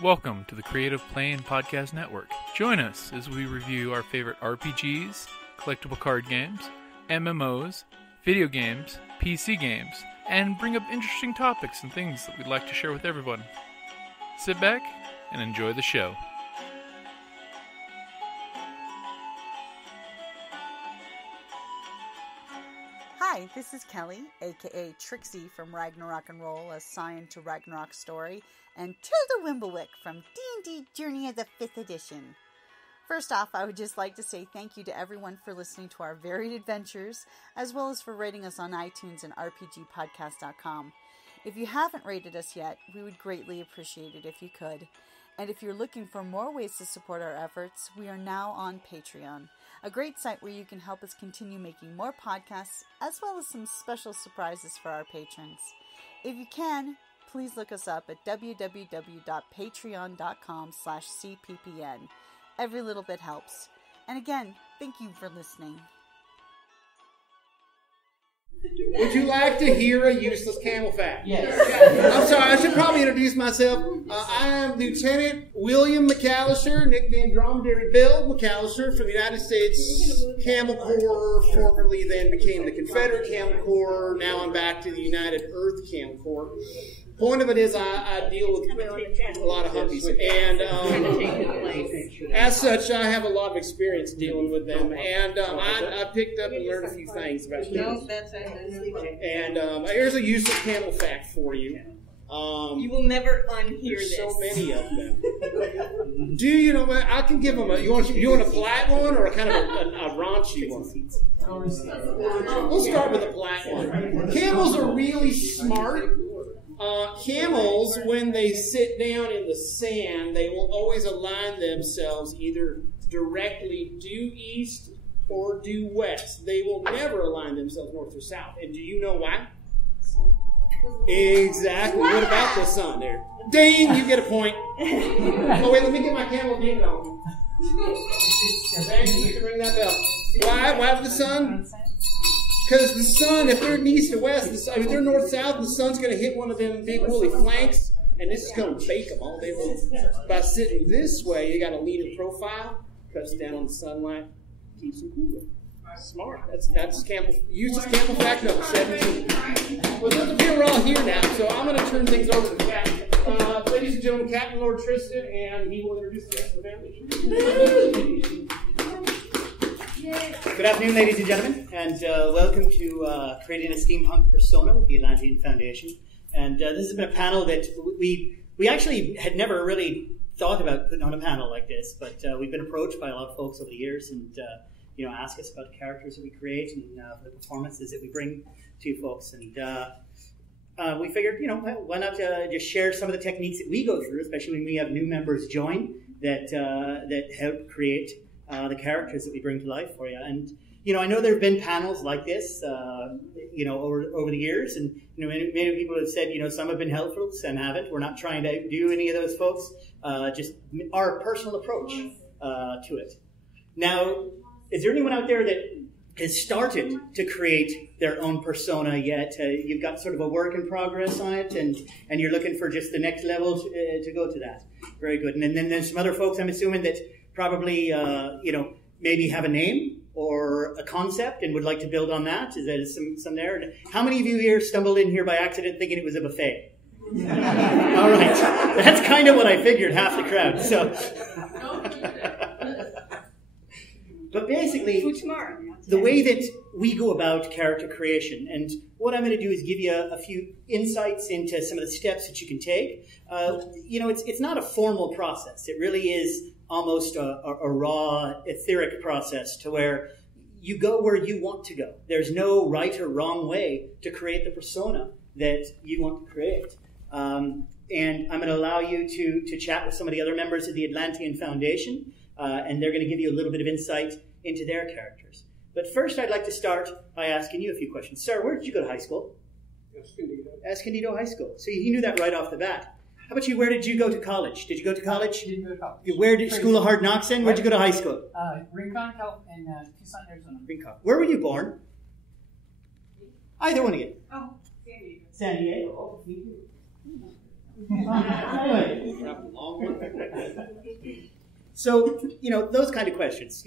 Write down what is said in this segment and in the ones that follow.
Welcome to the Creative Plane Podcast Network. Join us as we review our favorite RPGs, collectible card games, MMOs, video games, PC games, and bring up interesting topics and things that we'd like to share with everyone. Sit back and enjoy the show. Hi, this is Kelly, aka Trixie from Ragnarok and Roll, a Scion to Ragnarok story, and Tilda Wimblewick from D&D Journey of the 5th Edition. First off, I would just like to say thank you to everyone for listening to our varied adventures, as well as for rating us on iTunes and rpgpodcast.com. If you haven't rated us yet, we would greatly appreciate it if you could. And if you're looking for more ways to support our efforts, we are now on Patreon, a great site where you can help us continue making more podcasts, as well as some special surprises for our patrons. If you can, please look us up at www.patreon.com/cppn. Every little bit helps. And again, thank you for listening. Would you like to hear a useless camel fact? Yes. I'm sorry, I should probably introduce myself. I am Lieutenant William McAllister, nicknamed Dromedary Bill McAllister, from the United States Camel Corps, formerly then became the Confederate Camel Corps. Now I'm back to the United Earth Camel Corps. Point of it is I deal with a lot of humpies, and as such, I have a lot of experience dealing with them, and I picked up and learned a few things about camels. And here's a useless camel fact for you. You will never unhear this. So many of them. Do you know what? I can give them a. You want a flat one or a kind of a raunchy one? We'll start with a flat one. Camels are really smart. Camels, when they sit down in the sand, they will always align themselves either directly due east or due west. They will never align themselves north or south. And do you know why? Exactly. What about the sun there? Ding! You get a point. Oh, wait, let me get my camel ding on. Thank you. You can ring that bell. Why with the sun? Because the sun, if they're east or west, if they're north-south, the sun's going to hit one of them big woolly flanks, and this is going to bake them all day long. By sitting this way, you got a leaner profile, cuts down on the sunlight, keeps them cooler. Smart. That's camel. Uses camel fact number 17. Well, those of you are all here now, so I'm going to turn things over to the captain. Ladies and gentlemen, Captain Lord Tristan, and he will introduce the rest of the family. Good afternoon, ladies and gentlemen, and welcome to Creating a Steampunk Persona with the Atlantean Foundation. And this has been a panel that we actually had never really thought about putting on a panel like this, but we've been approached by a lot of folks over the years and ask us about the characters that we create and the performances that we bring to folks. And we figured, why not just share some of the techniques that we go through, especially when we have new members join that help create the characters that we bring to life for you. And, I know there have been panels like this, over the years. And, many people have said, some have been helpful, some haven't. We're not trying to do any of those folks, just our personal approach to it. Now, is there anyone out there that has started to create their own persona yet? You've got sort of a work in progress on it, and you're looking for just the next level to go to that. Very good. And then there's some other folks, I'm assuming, that probably, maybe have a name or a concept and would like to build on that. Is there some there? And how many of you here stumbled in here by accident thinking it was a buffet? All right. That's kind of what I figured, half the crowd. So, but basically, the way that we go about character creation, and what I'm going to do is give you a few insights into some of the steps that you can take. It's not a formal process. It really is almost a raw, etheric process to where you go where you want to go. There's no right or wrong way to create the persona that you want to create. And I'm going to allow you to chat with some of the other members of the Atlantean Foundation, and they're going to give you a little bit of insight into their characters. But first, I'd like to start by asking you a few questions. Sir, where did you go to high school? Escondido High School. So you knew that right off the bat. How about you? Where did you go to college? Did you go to college? I didn't go to college. Where did School of Hard Knocks in? Where did you go to high school? Rincon, California, and Tucson, Arizona. Rincon. Where were you born? Either one of you. Oh, San Diego. San Diego. Oh, So, those kind of questions.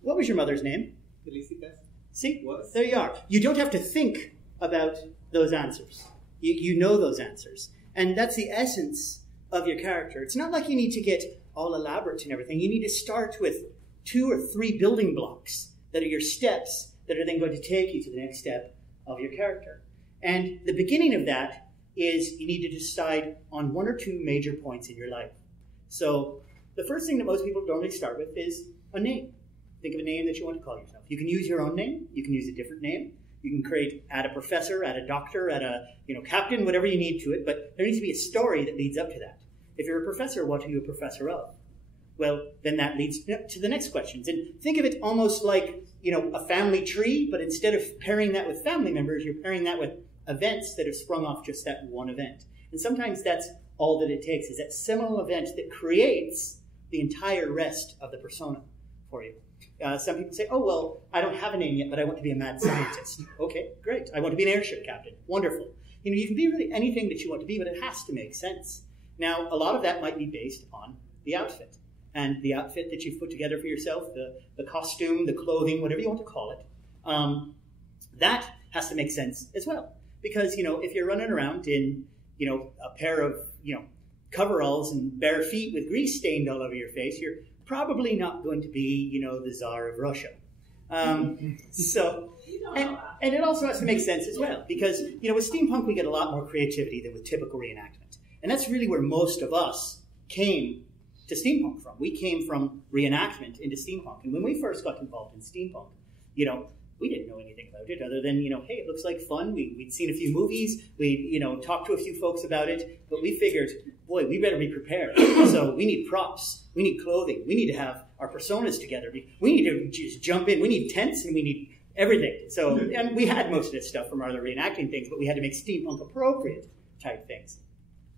What was your mother's name? Felicitas. See? Was. There you are. You don't have to think about those answers. You know those answers. And that's the essence of your character. It's not like you need to get all elaborate and everything. You need to start with 2 or 3 building blocks that are your steps that are then going to take you to the next step of your character. And the beginning of that is you need to decide on 1 or 2 major points in your life. So the first thing that most people normally start with is a name. Think of a name that you want to call yourself. You can use your own name. You can use a different name. You can add a professor, add a doctor, add a captain, whatever you need to it. But there needs to be a story that leads up to that. If you're a professor, what are you a professor of? Well, then that leads to the next questions. And think of it almost like, a family tree, but instead of pairing that with family members, you're pairing that with events that have sprung off just that one event. And sometimes that's all that it takes, is that seminal event that creates the entire rest of the persona for you. Some people say, oh, well, I don't have a name yet, but I want to be a mad scientist. Okay, great. I want to be an airship captain. Wonderful. You can be really anything that you want to be, but it has to make sense. Now, a lot of that might be based upon the outfit. And the outfit that you've put together for yourself, the costume, the clothing, whatever you want to call it, that has to make sense as well. Because, if you're running around in, a pair of, coveralls and bare feet with grease stained all over your face, you're probably not going to be, the Tsar of Russia. And it also has to make sense as well. Because, with steampunk, we get a lot more creativity than with typical reenactment. And that's really where most of us came to steampunk from. We came from reenactment into steampunk. And when we first got involved in steampunk, we didn't know anything about it other than, hey, it looks like fun. We'd seen a few movies. We, talked to a few folks about it. But we figured, boy, we better be prepared. So we need props. We need clothing. We need to have our personas together. We need to just jump in. We need tents and we need everything. So, and we had most of this stuff from our other reenacting things, but we had to make steampunk appropriate type things.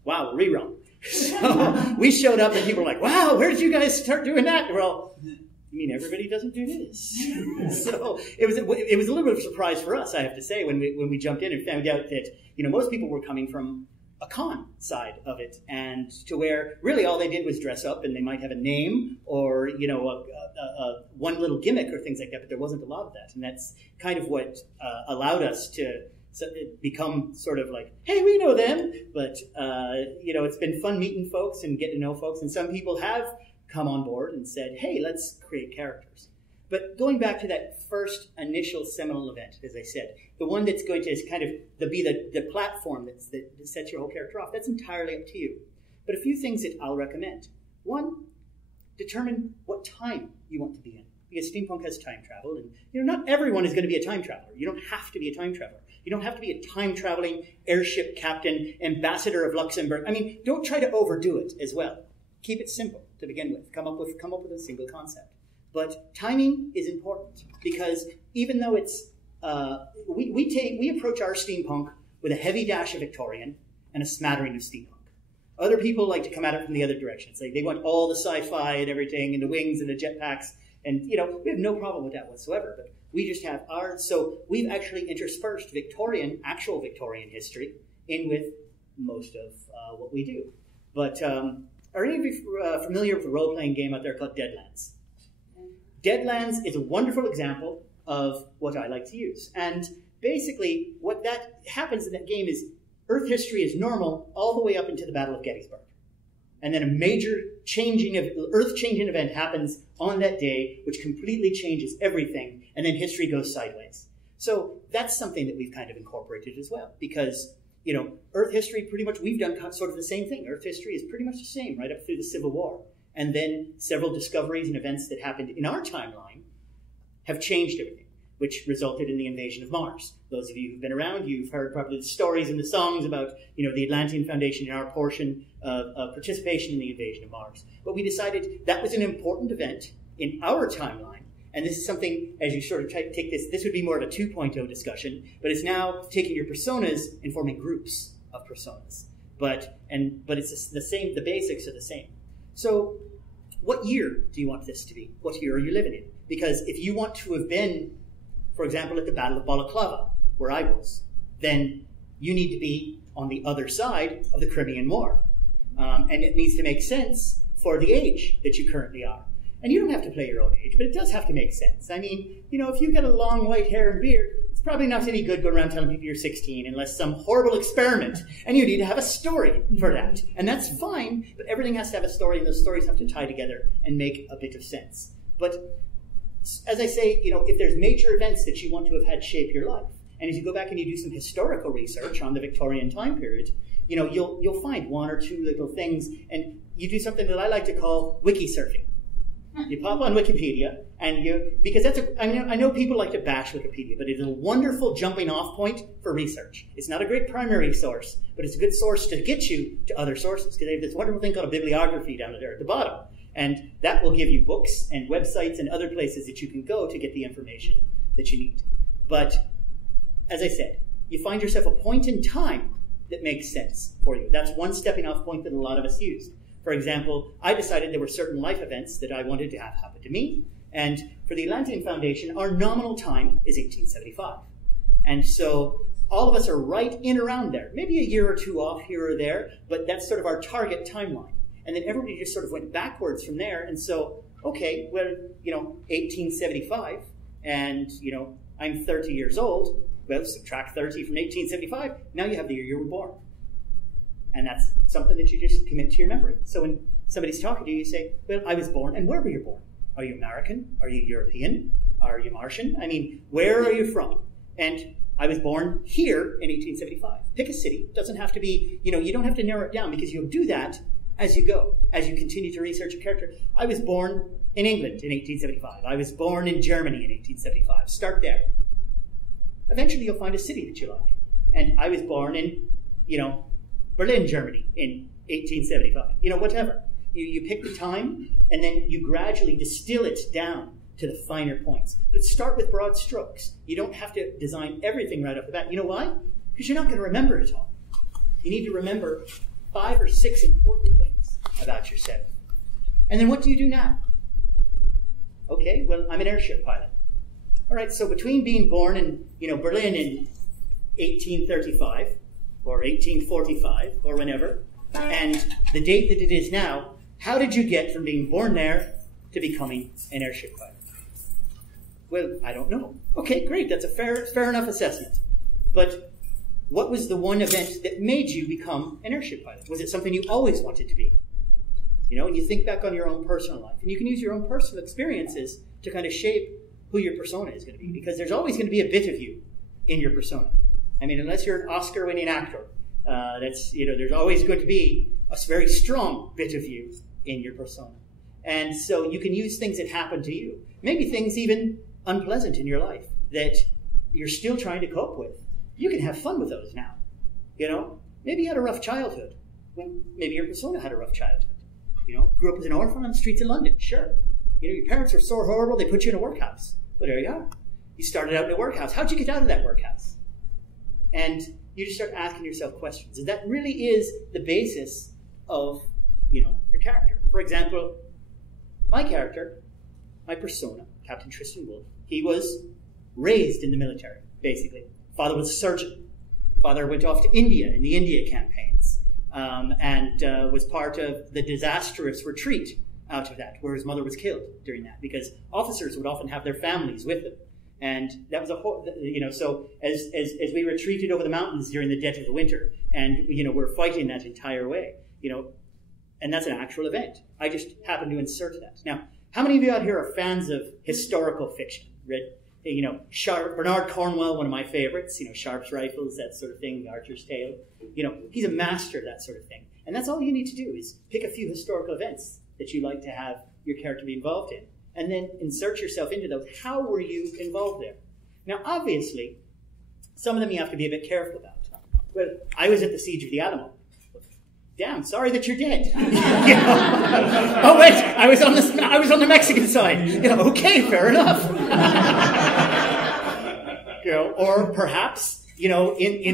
Wow, rerun. So we showed up and people were like, wow, where did you guys start doing that? Well, everybody doesn't do this. So it was a little bit of a surprise for us, I have to say, when we jumped in and found out that, most people were coming from a con side of it, and to where really all they did was dress up, and they might have a name or, one little gimmick or things like that, but there wasn't a lot of that. And that's kind of what allowed us to become sort of like, hey, we know them, but, it's been fun meeting folks and getting to know folks, and some people have come on board and said, hey, let's create characters. But going back to that first initial seminal event, as I said, the one that's going to kind of be the platform that sets your whole character off, that's entirely up to you. But a few things that I'll recommend. One, determine what time you want to be in. Because steampunk has time travel, and not everyone is going to be a time traveler. You don't have to be a time traveler. You don't have to be a time-traveling airship captain, ambassador of Luxembourg. Don't try to overdo it as well. Keep it simple to begin with. Come up with a single concept. But timing is important because even though it's we approach our steampunk with a heavy dash of Victorian and a smattering of steampunk. Other people like to come at it from the other direction. They want all the sci-fi and everything and the wings and the jetpacks, and we have no problem with that whatsoever. But we just have ours. So we've actually interspersed actual Victorian history in with most of what we do. But are any of you familiar with a role-playing game out there called Deadlands? Deadlands is a wonderful example of what I like to use. And basically, what that happens in that game is Earth history is normal all the way up into the Battle of Gettysburg. And then a major earth-changing event happens on that day, which completely changes everything, and then history goes sideways. So that's something that we've kind of incorporated as well, because Earth history, pretty much, we've done sort of the same thing. Earth history is pretty much the same right up through the Civil War. And then several discoveries and events that happened in our timeline have changed everything, which resulted in the invasion of Mars. Those of you who've been around, you've heard probably the stories and the songs about, the Atlantean Foundation and our portion of participation in the invasion of Mars. But we decided that was an important event in our timeline. And this is something, as you sort of take this would be more of a 2.0 discussion, but it's now taking your personas and forming groups of personas. But it's the same, the basics are the same. So what year do you want this to be? What year are you living in? Because if you want to have been, for example, at the Battle of Balaclava, where I was, then you need to be on the other side of the Crimean War. And it needs to make sense for the age that you currently are. And you don't have to play your own age, but it does have to make sense. I mean, if you've got a long white hair and beard, it's probably not any good going around telling people you're 16 unless some horrible experiment, and you need to have a story for that. And that's fine, but everything has to have a story, and those stories have to tie together and make a bit of sense. But as I say, if there's major events that you want to have had shape your life, and as you go back and you do some historical research on the Victorian time period, you'll find one or two little things, and you do something that I like to call wiki surfing. You pop on Wikipedia, and because I know people like to bash Wikipedia, but it's a wonderful jumping off point for research. It's not a great primary source, but it's a good source to get you to other sources, because they have this wonderful thing called a bibliography down there at the bottom. And that will give you books and websites and other places that you can go to get the information that you need. But as I said, you find yourself a point in time that makes sense for you. That's one stepping off point that a lot of us used. For example, I decided there were certain life events that I wanted to have happen to me. And for the Atlantean Foundation, our nominal time is 1875. And so all of us are right in around there. Maybe a year or two off here or there, but that's sort of our target timeline. And then everybody just sort of went backwards from there. And so, okay, well, 1875, and, I'm 30 years old. Well, subtract 30 from 1875. Now you have the year you were born. And that's something that you just commit to your memory. So when somebody's talking to you, you say, well, I was born, and where were you born? Are you American? Are you European? Are you Martian? I mean, where are you from? And I was born here in 1875. Pick a city. It doesn't have to be, you don't have to narrow it down, because you'll do that as you go, as you continue to research a character. I was born in England in 1875. I was born in Germany in 1875. Start there. Eventually you'll find a city that you like. And I was born in, Berlin, Germany in 1875. Whatever. You pick the time, and then you gradually distill it down to the finer points. But start with broad strokes. You don't have to design everything right off the bat. You know why? Because you're not going to remember it all. You need to remember 5 or 6 important things about yourself. And then what do you do now? Okay, well, I'm an airship pilot. All right, so between being born in, Berlin in 1835, or 1845, or whenever, and the date that it is now, how did you get from being born there to becoming an airship pilot? Well, I don't know. Okay, great, that's a fair enough assessment. But what was the one event that made you become an airship pilot? Was it something you always wanted to be? And you think back on your own personal life, and you can use your own personal experiences to kind of shape who your persona is going to be, because there's always going to be a bit of you in your persona. I mean, unless you're an Oscar-winning actor, there's always going to be a very strong bit of you in your persona. And so you can use things that happen to you, maybe things even unpleasant in your life that you're still trying to cope with. You can have fun with those now. Maybe you had a rough childhood. Well, maybe your persona had a rough childhood. Grew up as an orphan on the streets of London. Sure. Your parents were so horrible, they put you in a workhouse. Well, there you are. You started out in a workhouse. How'd you get out of that workhouse? And you just start asking yourself questions. And that really is the basis of, your character. For example, my character, my persona, Captain Tristan Wolfe, he was raised in the military, basically. Father was a surgeon. Father went off to India in the India campaigns, and was part of the disastrous retreat out of that, where his mother was killed during that, because officers would often have their families with them. And that was so as we retreated over the mountains during the dead of the winter, and, we're fighting that entire way, and that's an actual event. I just happened to insert that. Now, how many of you out here are fans of historical fiction? Read, Bernard Cornwell, one of my favorites, Sharp's Rifles, that sort of thing, Archer's Tale. He's a master of that sort of thing. And that's all you need to do is pick a few historical events that you like to have your character be involved in, and then insert yourself into those. How were you involved there? Now, obviously, some of them you have to be a bit careful about. Well, I was at the Siege of the Alamo. Damn, sorry that you're dead. Oh wait, I was on the Mexican side. Okay, fair enough. Or perhaps, in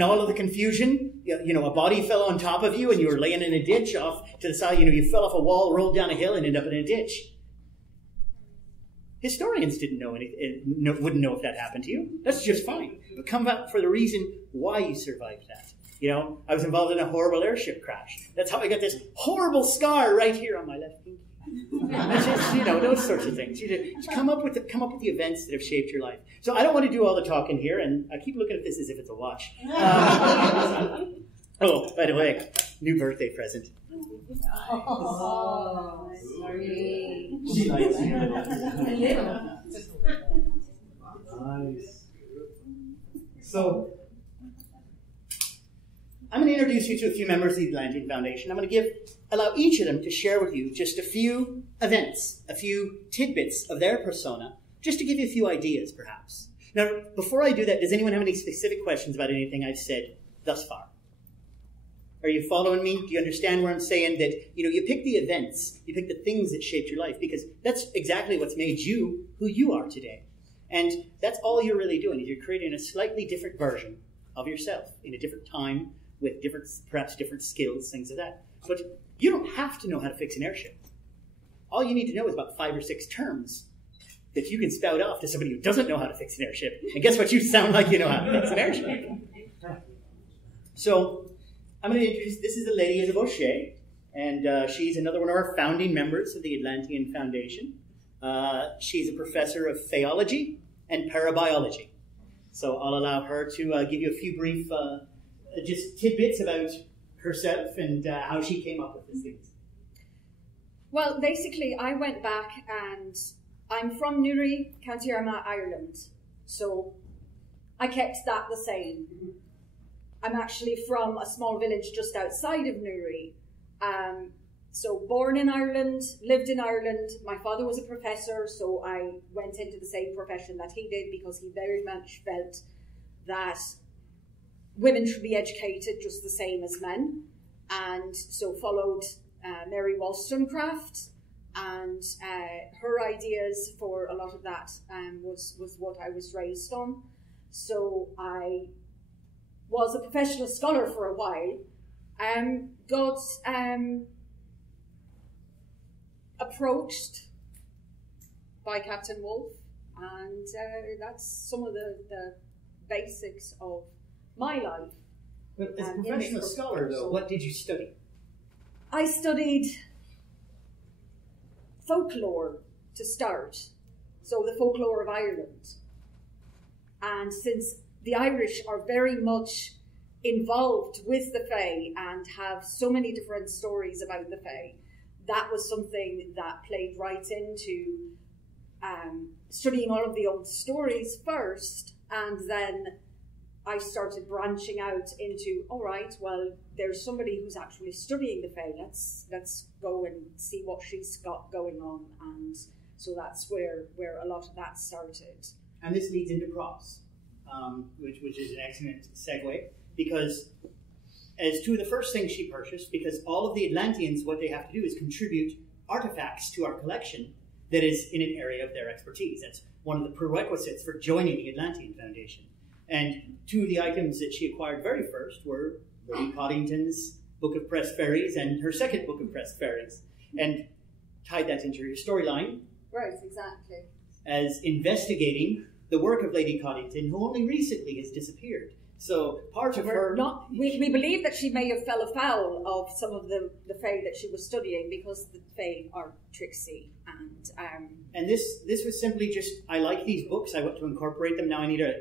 all of the confusion, a body fell on top of you and you were laying in a ditch off to the side. You fell off a wall, rolled down a hill, and ended up in a ditch. Historians wouldn't know if that happened to you. That's just fine. But come back for the reason why you survived that. You know, I was involved in a horrible airship crash. That's how I got this horrible scar right here on my left pinky. It's just, you know, those sorts of things. You just come up with the events that have shaped your life. So I don't want to do all the talking here, and I keep looking at this as if it's a watch. Oh, by the way, new birthday present. Oh, sorry. She likes you. Nice. So, I'm going to introduce you to a few members of the Atlantean Foundation. I'm going to allow each of them to share with you just a few events, a few tidbits of their persona, just to give you a few ideas, perhaps. Now, before I do that, does anyone have any specific questions about anything I've said thus far? Are you following me? Do you understand where I'm saying that, you know, you pick the events, you pick the things that shaped your life, because that's exactly what's made you who you are today. And that's all you're really doing, is you're creating a slightly different version of yourself in a different time with perhaps different skills, things like that. But you don't have to know how to fix an airship. All you need to know is about 5 or 6 terms that you can spout off to somebody who doesn't know how to fix an airship. And guess what? You sound like you know how to fix an airship. So I'm going to introduce, this is Lydia de Boucher, and she's another one of our founding members of the Atlantean Foundation. She's a professor of theology and parabiology. So I'll allow her to give you a few brief just tidbits about herself and how she came up with these things. Well, basically, I went back, and I'm from Newry, County Armagh, Ireland. So I kept that the same. I'm actually from a small village just outside of Newry. So born in Ireland, lived in Ireland. My father was a professor, so I went into the same profession that he did because he very much felt that women should be educated just the same as men. And so followed Mary Wollstonecraft, and her ideas for a lot of that was what I was raised on. So I was a professional scholar for a while, got approached by Captain Wolf, and that's some of the basics of my life. But as a professional scholar, though, what did you study? I studied folklore to start, so the folklore of Ireland. And since the Irish are very much involved with the Fae and have so many different stories about the Fae, that was something that played right into studying all of the old stories first, and then I started branching out into, all right, well, there's somebody who's actually studying the Fae. Let's go and see what she's got going on. And so that's where a lot of that started. And this leads into props, which is an excellent segue, because as two of the first things she purchased, because all of the Atlanteans, what they have to do is contribute artifacts to our collection that is in an area of their expertise. That's one of the prerequisites for joining the Atlantean Foundation. And two of the items that she acquired very first were Lady Coddington's Book of Pressed Fairies and her second Book of Pressed Fairies, and tied that into her storyline. Right, exactly. As investigating the work of Lady Coddington, who only recently has disappeared. So part of her... We believe that she may have fell afoul of some of the Fae that she was studying, because the Fae are tricksy. And this was simply just, I like these books, I want to incorporate them, now I need a,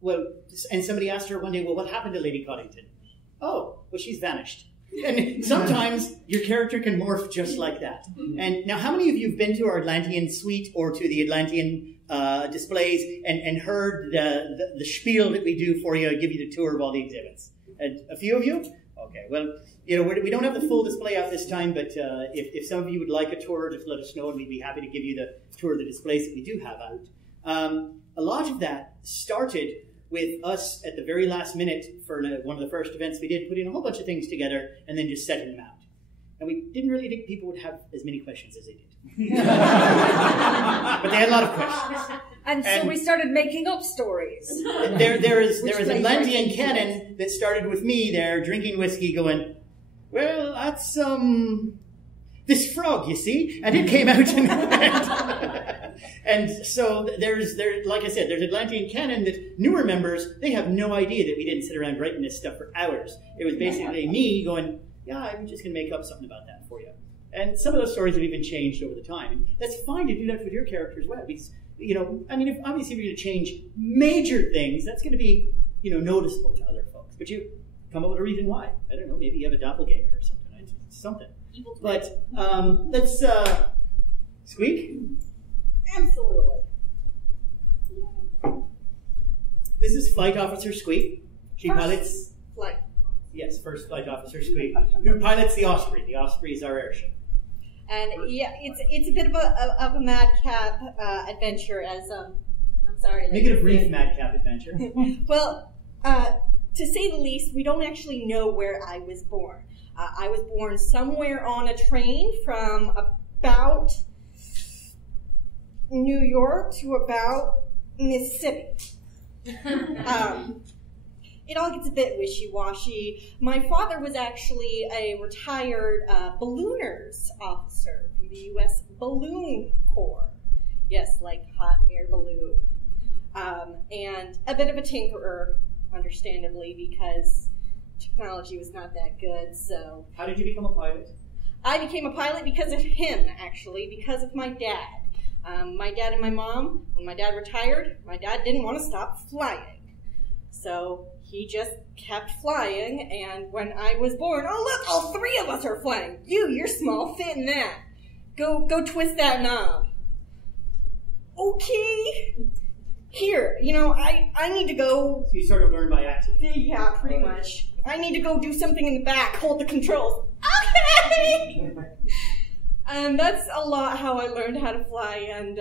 well, and somebody asked her one day, well, what happened to Lady Coddington? Oh, well, she's vanished. And sometimes your character can morph just like that. And now, how many of you have been to our Atlantean suite or to the Atlantean displays and heard the spiel that we do for you, give you the tour of all the exhibits? A few of you? Okay, well, we don't have the full display out this time, but if some of you would like a tour, just let us know, and we'd be happy to give you the tour of the displays that we do have out. A lot of that started with us at the very last minute for one of the first events we did, putting a whole bunch of things together and then just setting them out. And we didn't really think people would have as many questions as they did. But they had a lot of questions. And so we started making up stories. There is Atlantean canon that started with me there drinking whiskey going, well, that's this frog, you see, and it came out and so there's like I said, there's Atlantean canon that newer members, they have no idea that we didn't sit around writing this stuff for hours. It was basically me going, yeah, I'm just going to make up something about that for you. And some of those stories have even changed over the time. And that's fine to do that with your character as well. Because, if obviously we're going to change major things, that's going to be, noticeable to other folks. But you come up with a reason why. I don't know, maybe you have a doppelganger or something. It's something. But let's Squeak. Absolutely. This is Flight Officer Squeak. She pilots. Flight. Yes, First Flight Officer Squeak, who pilots the Osprey. The Osprey is our airship. And yeah, it's a bit of a madcap adventure. As I'm sorry. Make it a brief madcap adventure. Well, to say the least, we don't actually know where I was born. I was born somewhere on a train from about New York to about Mississippi. It all gets a bit wishy-washy. My father was actually a retired ballooners officer from the U.S. Balloon Corps. Yes, like hot air balloon. And a bit of a tinkerer, understandably, because technology was not that good, so... How did you become a pilot? I became a pilot because of him, actually, because of my dad. My dad and my mom, when my dad retired, my dad didn't want to stop flying. So he just kept flying, and when I was born, oh look, all three of us are flying. You're small, fit in that. Go twist that knob. Okay. Here, I need to go. So you sort of learned by accident. Yeah, pretty much. I need to go do something in the back, hold the controls. Okay! And that's a lot how I learned how to fly, and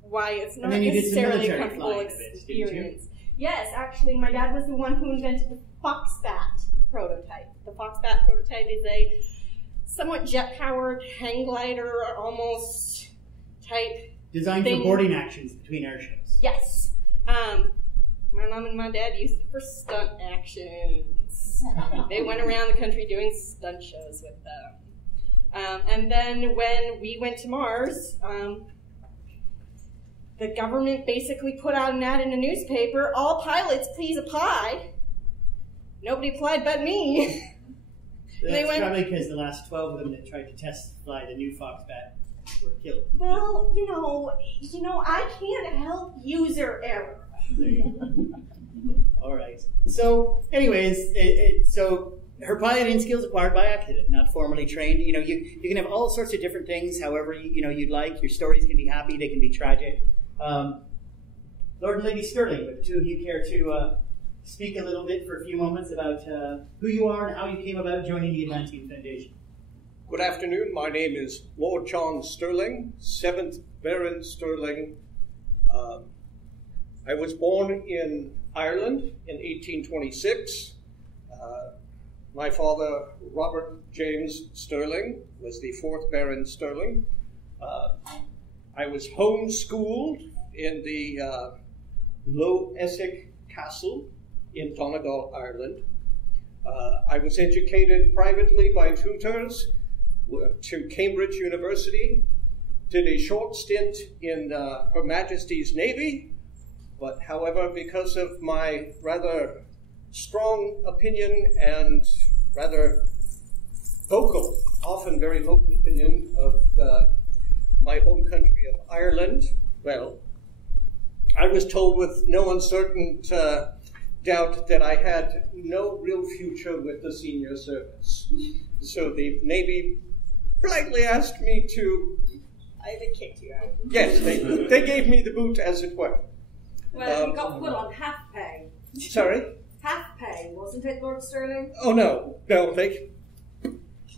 why it's not necessarily a comfortable experience. Yes, actually, my dad was the one who invented the Foxbat prototype. The Foxbat prototype is a somewhat jet-powered hang glider, almost type designed thing. For boarding actions between airships. Yes. My mom and my dad used it for stunt actions. They went around the country doing stunt shows with them. And then when we went to Mars, the government basically put out an ad in a newspaper, all pilots please apply. Nobody applied but me. That's probably because the last 12 of them that tried to fly the new Foxbat were killed. Well, I can't help user error. There you go. All right. So, anyways, so her piloting skills acquired by accident, not formally trained. You can have all sorts of different things, however you'd like. Your stories can be happy, they can be tragic. Lord and Lady Sterling, would the two of you care to speak a little bit for a few moments about who you are and how you came about joining the Atlantean Foundation? Good afternoon. My name is Lord John Sterling, 7th Baron Sterling. I was born in Ireland in 1826. My father, Robert James Sterling, was the 4th Baron Sterling. I was homeschooled in the Low Essex Castle in Donegal, Ireland. I was educated privately by tutors to Cambridge University, did a short stint in Her Majesty's Navy, but however, because of my rather strong opinion and rather vocal, often very vocal opinion of my home country of Ireland, well, I was told with no uncertain doubt that I had no real future with the senior service. So the Navy politely asked me to... I would kick you out. Yes, they gave me the boot, as it were. Well, you got put on half pay. Sorry? Half pay, wasn't it, Lord Sterling? Oh, no, they...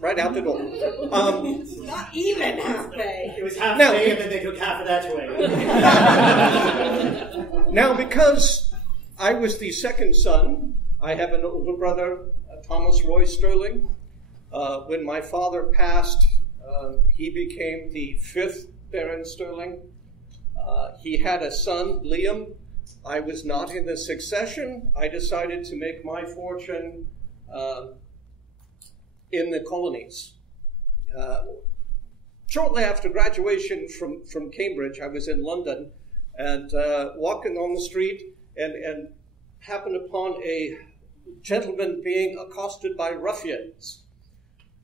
Right out the door. Not even half pay. It was half pay, and then they took half of that away. Now, because I was the second son, I have an older brother, Thomas Roy Sterling. When my father passed, he became the 5th Baron Sterling. He had a son, Liam. I was not in the succession. I decided to make my fortune in the colonies. shortly after graduation from Cambridge, I was in London and walking on the street and happened upon a gentleman being accosted by ruffians.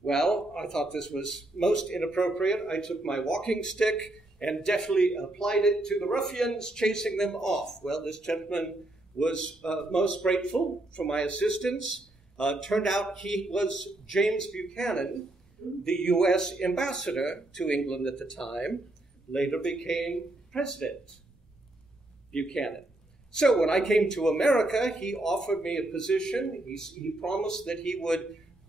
Well, I thought this was most inappropriate. I took my walking stick and deftly applied it to the ruffians, chasing them off. Well, this gentleman was most grateful for my assistance. Turned out he was James Buchanan, the U.S. ambassador to England at the time, later became President Buchanan. So when I came to America, he offered me a position. He promised that he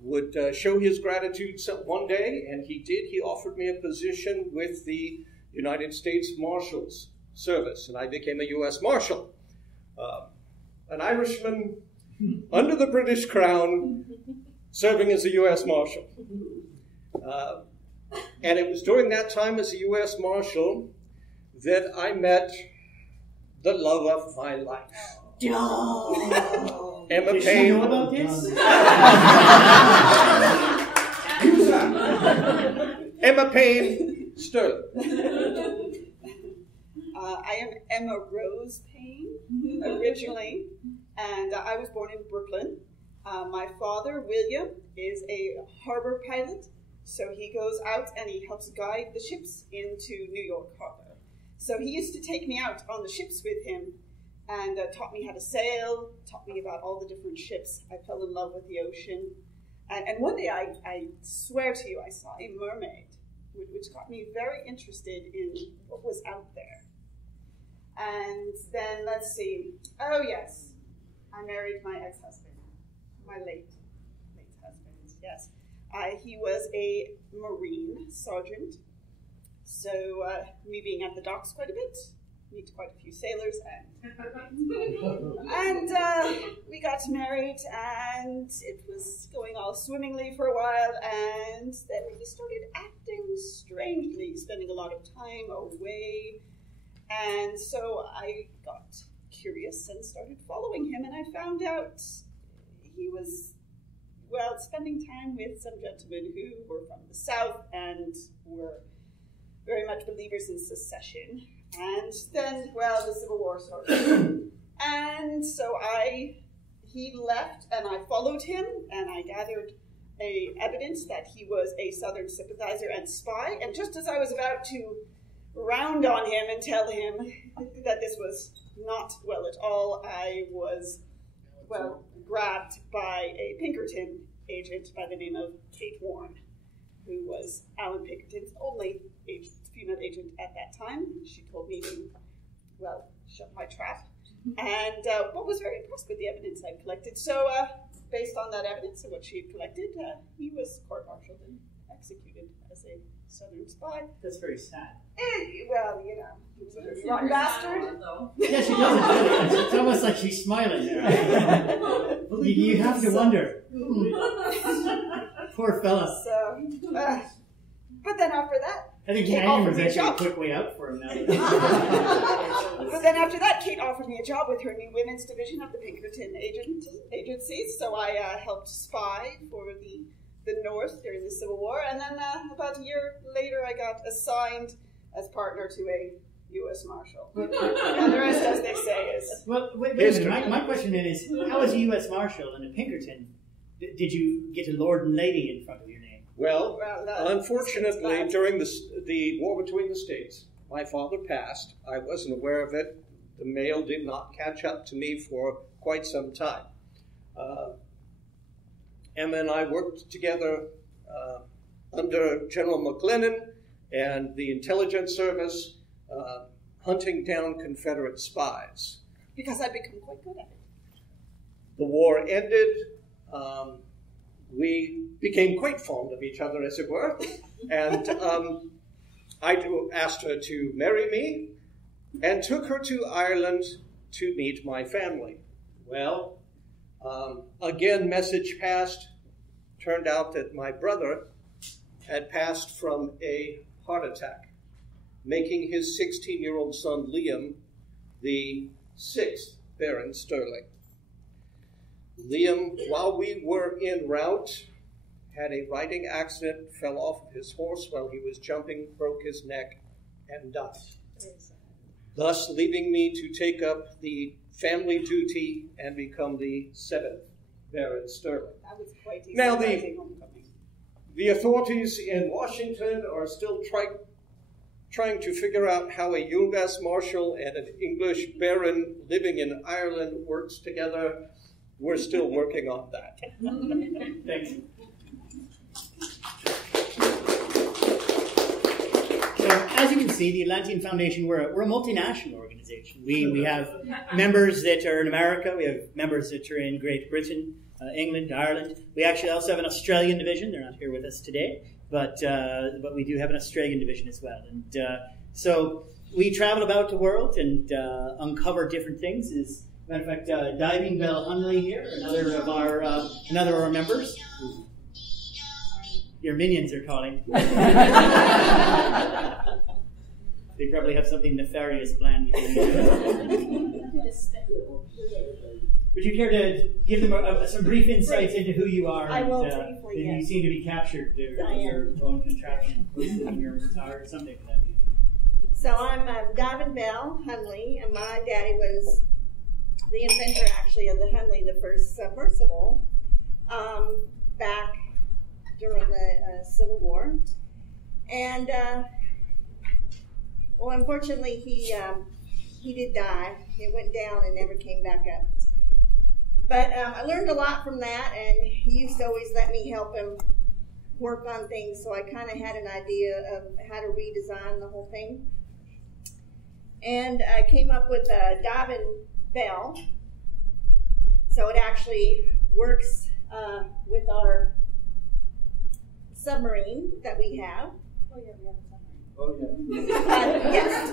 would show his gratitude one day, and he did. He offered me a position with the United States Marshals Service, and I became a U.S. Marshal. An Irishman under the British Crown, serving as a U.S. Marshal. And it was during that time as a U.S. Marshal that I met the love of my life. Oh. Emma Did Payne. she know about this? Emma Payne Sterling. I am Emma Rose Payne, originally, and I was born in Brooklyn. My father, William, is a harbor pilot, so he goes out and he helps guide the ships into New York Harbor. So he used to take me out on the ships with him and taught me how to sail, taught me about all the different ships. I fell in love with the ocean. And one day, I swear to you, I saw a mermaid, which got me very interested in what was out there. And then, let's see. Oh, yes. I married my ex-husband, my late husband, yes. He was a Marine sergeant. So, me being at the docks quite a bit, meet quite a few sailors, and we got married, and it was going all swimmingly for a while, and then he started acting strangely, spending a lot of time away, and so I got curious and started following him, and I found out he was, well, spending time with some gentlemen who were from the South and were very much believers in secession. And then, well, the Civil War started. And so he left, and I followed him, and I gathered evidence that he was a Southern sympathizer and spy. And just as I was about to round on him and tell him that this was not well at all, I was, well, grabbed by a Pinkerton agent by the name of Kate Warren, who was Alan Pinkerton's only female agent at that time. She told me to, well, shut my trap. And but was very impressed with the evidence I collected. So based on that evidence and what she had collected, he was court-martialed and executed as a Southern spy. That's very sad. Well, you know, he was a rotten bastard. Yeah, she does. It's almost like she's smiling there. You have to wonder. Poor fella. So, but then after that, I think hanging was actually a quick way out for him now. But then after that, Kate offered me a job with her new women's division of the Pinkerton agencies. So I helped spy for the North during the Civil War. And then about a year later, I got assigned as partner to a U.S. Marshal. And the rest, as they say, is... Well, wait a minute. My question then is, how is a U.S. Marshal and a Pinkerton, did you get a Lord and Lady in front of your name? Well, unfortunately, during the war between the states, my father passed. I wasn't aware of it. The mail did not catch up to me for quite some time. Emma and I worked together under General McClellan and the intelligence service, hunting down Confederate spies. Because I'd become quite good at it. The war ended. We became quite fond of each other, as it were, and I asked her to marry me and took her to Ireland to meet my family. Well, again, message passed. Turned out that my brother had passed from a heart attack, making his 16-year-old son, Liam, the 6th Baron Sterling. Liam, while we were en route, had a riding accident, fell off of his horse while he was jumping, broke his neck, and died. Thus leaving me to take up the family duty and become the 7th Baron Sterling. That was quite a Now, surprising homecoming. the authorities in Washington are still trying to figure out how a U.S. Marshal and an English Baron living in Ireland works together. We're still working on that. Thanks. So, as you can see, the Atlantean Foundation, we're a multinational organization. We have members that are in America. We have members that are in Great Britain, England, Ireland. We actually also have an Australian division. They're not here with us today, but we do have an Australian division as well. And so we travel about the world and uncover different things. As a matter of fact, Diving Bell Hunley here, another of our members. Your minions are calling. They probably have something nefarious planned. Would you care to give them some brief insights into who you are? I will briefly, You yes. seem to be captured to your own contraption when you're retired, something like that. So I'm Davin Bell Hunley, and my daddy was the inventor, actually, of the Hunley, the first submersible, back during the Civil War. And, well, unfortunately, he did die. It went down and never came back up. But I learned a lot from that, and he used to always let me help him work on things, so I kind of had an idea of how to redesign the whole thing. And I came up with a Davin Bell, so it actually works with our submarine that we have. Oh, yeah, we have a submarine. Oh, yeah. Yes,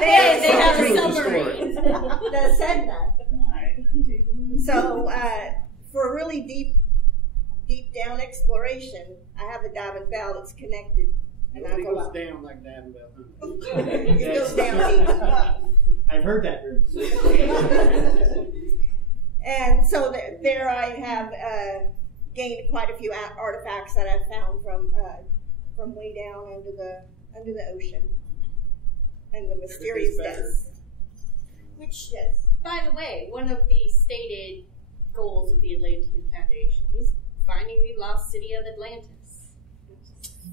They have a submarine. The Sedna. So for really deep down exploration, I have a Davin Bell that's connected. And I go up. down like Davin Bell. It goes down deep. I've heard that rumor. And so there I have gained quite a few artifacts that I've found from way down under the ocean and the mysterious depths. Which, Yes. by the way, one of the stated goals of the Atlantean Foundation is finding the lost city of Atlantis.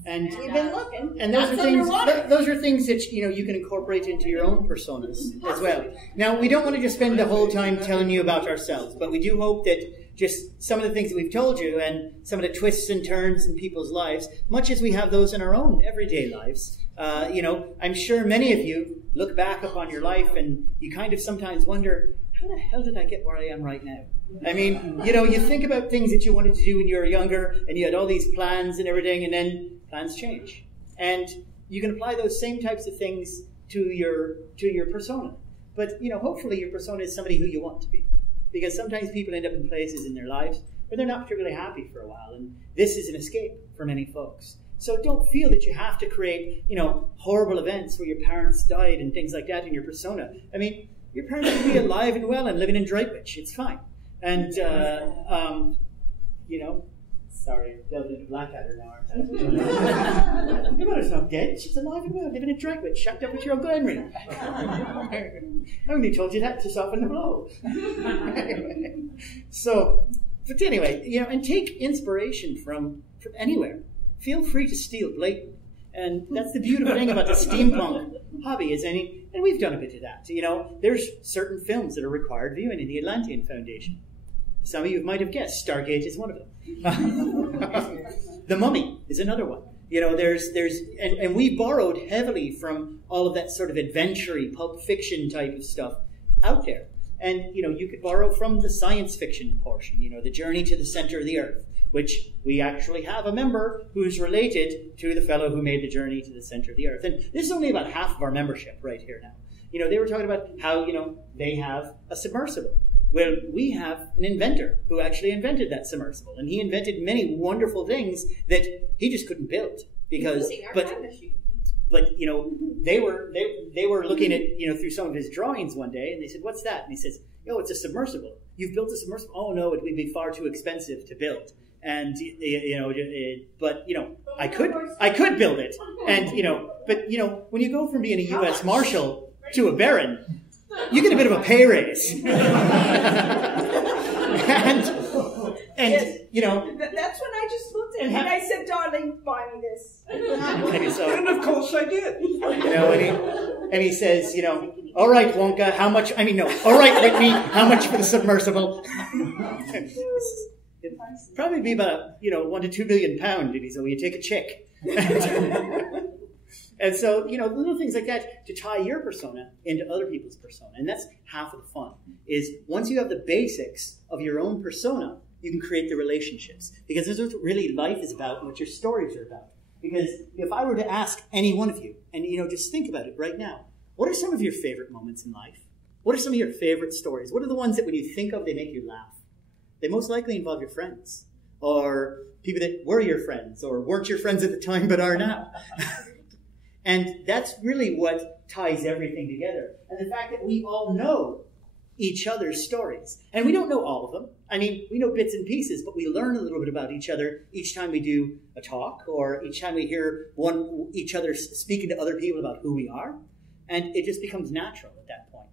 And We've been looking. And those are That's things. underwater. Those are things that you can incorporate into your own personas as well. Now, we don't want to just spend the whole time telling you about ourselves, but we do hope that just some of the things that we've told you and some of the twists and turns in people's lives, much as we have those in our own everyday lives. I'm sure many of you look back upon your life and you kind of sometimes wonder, how the hell did I get where I am right now? I mean, you think about things that you wanted to do when you were younger and you had all these plans and everything, and then plans change. And you can apply those same types of things to your persona. But, hopefully your persona is somebody who you want to be. Because sometimes people end up in places in their lives where they're not particularly happy for a while, and this is an escape for many folks. So don't feel that you have to create, horrible events where your parents died and things like that in your persona. I mean, your parents could be alive and well and living in Droitwich. It's fine. And, sorry, I'm delving into Blackadder now, aren't I? Your mother's not dead. She's alive and well, living in Droitwich, shacked up with your Uncle Henry. I only told you that to soften the blow. But anyway, and take inspiration from anywhere. Feel free to steal blatantly. And that's the beautiful thing about the steampunk hobby and we've done a bit of that. There's certain films that are required viewing in the Atlantean Foundation. Some of you might have guessed Stargate is one of them. The Mummy is another one. And we borrowed heavily from all of that sort of adventure-y, pulp fiction type of stuff out there. And, you could borrow from the science fiction portion, the Journey to the Center of the Earth, which we actually have a member who's related to the fellow who made the Journey to the Center of the Earth. And this is only about half of our membership right here now. They were talking about how, they have a submersible. Well, we have an inventor who actually invented that submersible, and he invented many wonderful things that he just couldn't build Including our time machine. But they were looking at through some of his drawings one day, and they said, "What's that?" And he says, "Oh, it's a submersible. You've built a submersible? Oh no, it would be far too expensive to build." and but I could build it, and but when you go from being a U.S. Marshal to a Baron, you get a bit of a pay raise, and that's when I just looked at him and I said, "Darling, buy me this." And of course I did. And he says, all right, Wonka, how much? I mean, no, all right, Whitney, how much for the submersible? It'd probably be about, £1 to £2 million. And he said, will you take a check? And so, little things like that to tie your persona into other people's persona. And that's half of the fun, is once you have the basics of your own persona, you can create the relationships. Because this is what really life is about and what your stories are about. Because if I were to ask any one of you, and just think about it right now, what are some of your favorite moments in life? What are some of your favorite stories? What are the ones that when you think of, they make you laugh? They most likely involve your friends, or people that were your friends, or weren't your friends at the time but are now. And that's really what ties everything together. And the fact that we all know each other's stories. And we don't know all of them. I mean, we know bits and pieces, but we learn a little bit about each other each time we do a talk, or each time we hear each other speaking to other people about who we are. And it just becomes natural at that point,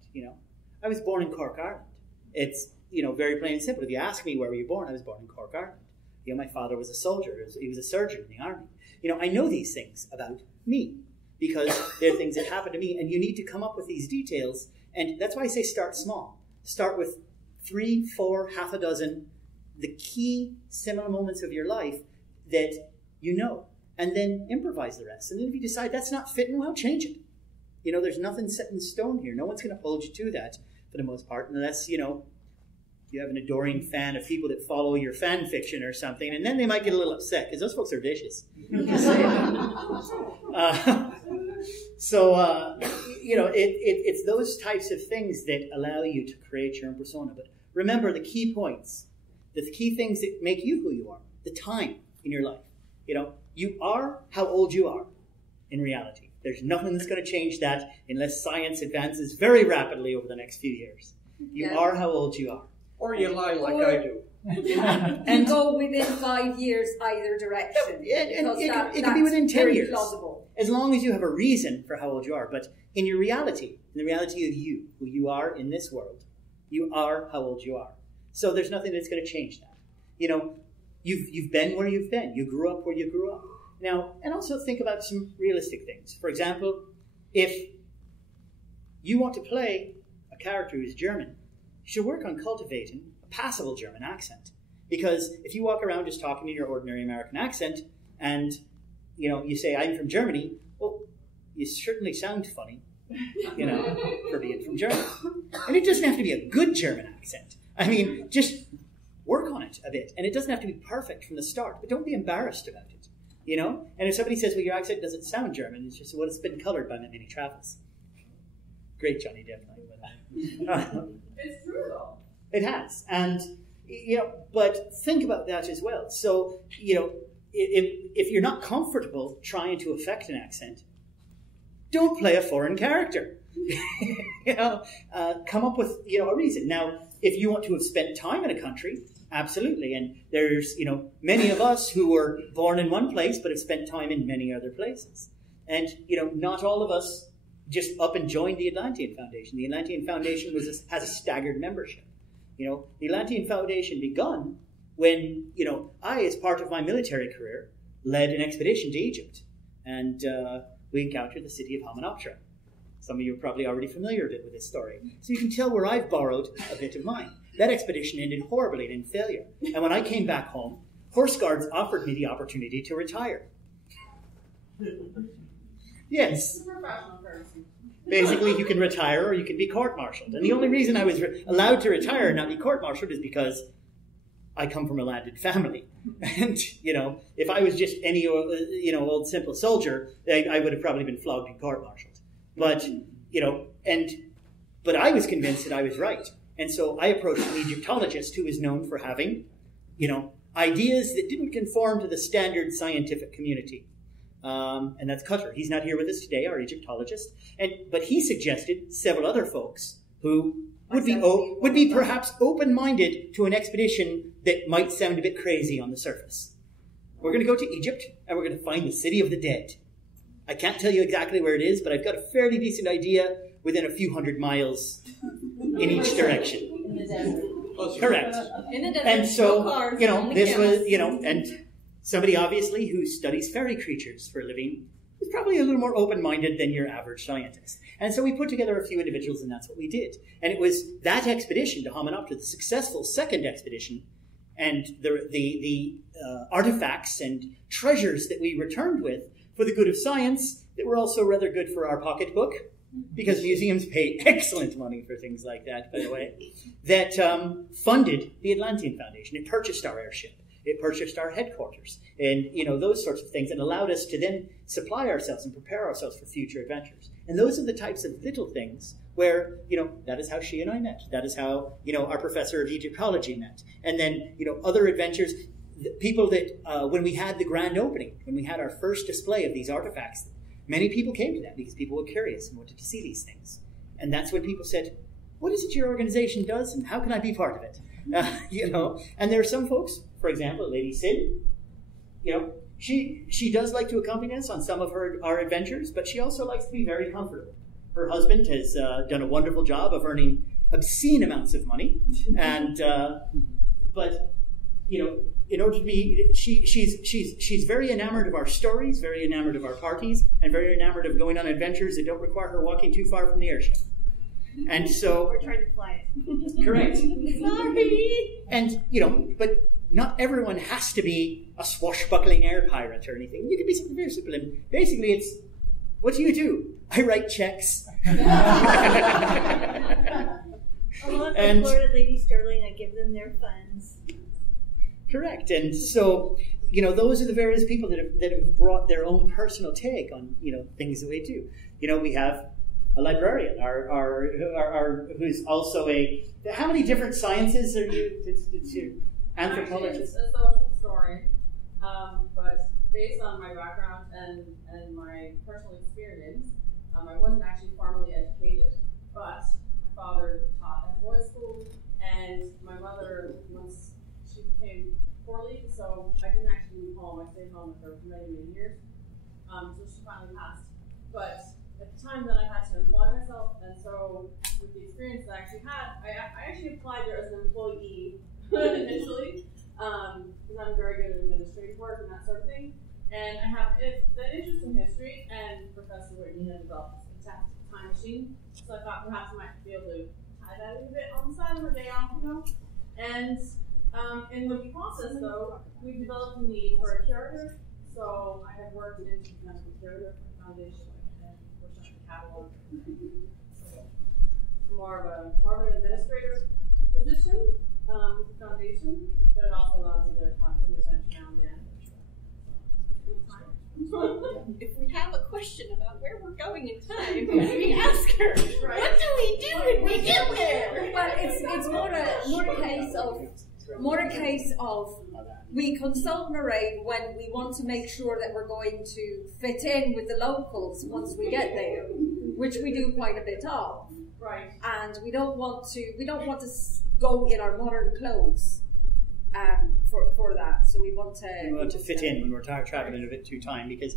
I was born in Cork, Ireland. It's, very plain and simple. If you ask me where were you born, I was born in Cork, Ireland. My father was a soldier. He was a surgeon in the army. I know these things about me because they're things that happen to me, and you need to come up with these details. And that's why I say start small. Start with 3, 4, half a dozen, the key similar moments of your life that and then improvise the rest. And then if you decide that's not fitting, well, change it. There's nothing set in stone here. No one's going to hold you to that for the most part, unless, you have an adoring fan of people that follow your fan fiction or something, and then they might get a little upset, because those folks are vicious. Just saying. It's those types of things that allow you to create your own persona. But remember the key points, the key things that make you who you are, the time in your life. You are how old you are in reality. There's nothing that's going to change that unless science advances very rapidly over the next few years. You are how old you are. Or you lie like I do. And go within 5 years either direction. It can be within 10 years. Plausible. As long as you have a reason for how old you are. But in your reality, in the reality of you, who you are in this world, you are how old you are. So there's nothing that's going to change that. You've been where you've been. You grew up where you grew up. Now, and also think about some realistic things. For example, if you want to play a character who's German, you should work on cultivating a passable German accent. Because if you walk around just talking in your ordinary American accent and, you say, I'm from Germany, well, you certainly sound funny, for being from Germany. And it doesn't have to be a good German accent. I mean, just work on it a bit. And it doesn't have to be perfect from the start, but don't be embarrassed about it, And if somebody says, well, your accent doesn't sound German, it's just, well, it's been colored by my many travels. Great Johnny Depp. It's true, though. It has. And, but think about that as well. So, if you're not comfortable trying to affect an accent, don't play a foreign character. Come up with, a reason. Now, if you want to have spent time in a country, absolutely. And there's, many of us who were born in one place but have spent time in many other places. And, not all of us just up and joined the Atlantean Foundation. The Atlantean Foundation has a staggered membership. The Atlantean Foundation begun when, I, as part of my military career, led an expedition to Egypt. And we encountered the city of Hamunaptra. Some of you are probably already familiar with this story. So you can tell where I've borrowed a bit of mine. That expedition ended horribly and in failure. And when I came back home, Horse Guards offered me the opportunity to retire. Yes. Basically, you can retire or you can be court-martialed. And the only reason I was allowed to retire and not be court-martialed is because I come from a landed family. And, if I was just any, old simple soldier, I would have probably been flogged and court-martialed. But, but I was convinced that I was right. And so I approached an Egyptologist who was known for having, ideas that didn't conform to the standard scientific community. And that's Cutter. He's not here with us today, our Egyptologist. But he suggested several other folks who would be perhaps open-minded to an expedition that might sound a bit crazy on the surface. We're going to go to Egypt, and we're going to find the City of the Dead. I can't tell you exactly where it is, but I've got a fairly decent idea within a few hundred miles in each direction. In the desert. Correct. In the desert. And so, no cars, this was, and somebody obviously who studies fairy creatures for a living is probably a little more open-minded than your average scientist. And so we put together a few individuals, and that's what we did. And it was that expedition to Hamunaptra, the successful second expedition, and the artifacts and treasures that we returned with for the good of science that were also rather good for our pocketbook, because museums pay excellent money for things like that, by the way, that funded the Atlantean Foundation. It purchased our airship. It purchased our headquarters and, those sorts of things, and allowed us to then supply ourselves and prepare ourselves for future adventures. And those are the types of little things where, that is how she and I met. That is how, our professor of Egyptology met. And then, other adventures, people that, when we had the grand opening, when we had our first display of these artifacts, many people came to that because people were curious and wanted to see these things. And that's when people said, what is it your organization does and how can I be part of it? And there are some folks, for example, Lady Sid, she does like to accompany us on some of our adventures, but she also likes to be very comfortable. Her husband has done a wonderful job of earning obscene amounts of money, and but in order to be, she's very enamored of our stories, very enamored of our parties, and very enamored of going on adventures that don't require her walking too far from the airship. And so we're trying to fly it. Correct. Sorry. And but not everyone has to be a swashbuckling air pirate or anything. You can be something very simple. And basically, it's what do? I write checks. A lot of Florida Lady Sterling, I give them their funds. Correct. And so, those are the various people that have brought their own personal take on, things that we do. We have a librarian, our who's also how many different sciences are you? It's anthropologist. It's a social story, but based on my background and my personal experience, I wasn't actually formally educated, but my father taught at boys' school, and my mother, once she became poorly, so I didn't actually leave home. I stayed home with her for many, many years. So she finally passed. But at the time that I had to employ myself, and so with the experience that I actually had, I actually applied there as an employee initially, because I'm very good at administrative work and that sort of thing. And I have the interest in history, and Professor Whitney had developed a fantastic time machine, so I thought perhaps I might be able to tie that a little bit on the side of my day off, And in the process, though, we developed a need for a curator, so I have worked in international curator for the foundation, and worked on the catalog. So more of an administrator position with the foundation, but it also allows me to talk to this now and again. If we have a question about where we're going in time, we ask her, right. What do we do when we get there? Well, it's more a case of we consult Mairead when we want to make sure that we're going to fit in with the locals once we get there, which we do quite a bit of. Right. And we don't want to go in our modern clothes. For that, so we want to fit in when we're traveling a bit too time, because